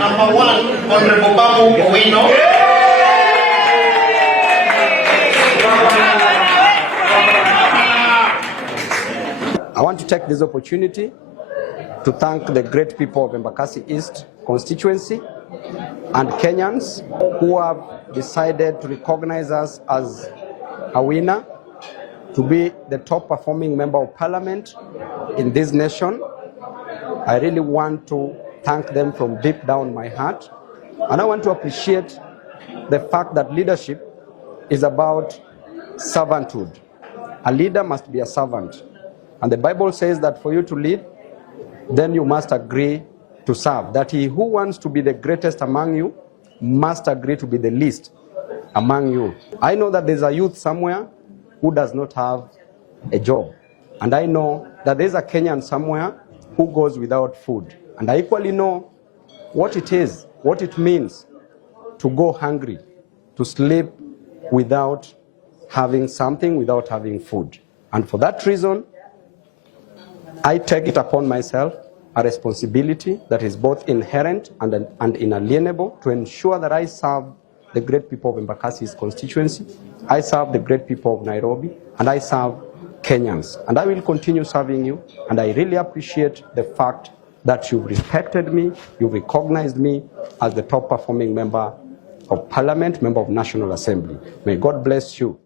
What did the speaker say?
Number 1, Honorable Babu Owino. I want to take this opportunity to thank the great people of Embakasi East constituency and Kenyans who have decided to recognize us as a winner, to be the top performing member of parliament in this nation. I really want to thank them from deep down my heart. And I want to appreciate the fact that leadership is about servanthood. A leader must be a servant. And the Bible says that for you to lead, then you must agree to serve. That he who wants to be the greatest among you must agree to be the least among you. I know that there's a youth somewhere who does not have a job. And I know that there's a Kenyan somewhere who goes without food. And I equally know what it is, what it means to go hungry, to sleep without having something, without having food. And for that reason, I take it upon myself a responsibility that is both inherent and inalienable to ensure that I serve the great people of Embakasi's constituency, I serve the great people of Nairobi, and I serve Kenyans. And I will continue serving you, and I really appreciate the fact that you've respected me, you've recognized me as the top performing member of parliament, member of National Assembly. May God bless you.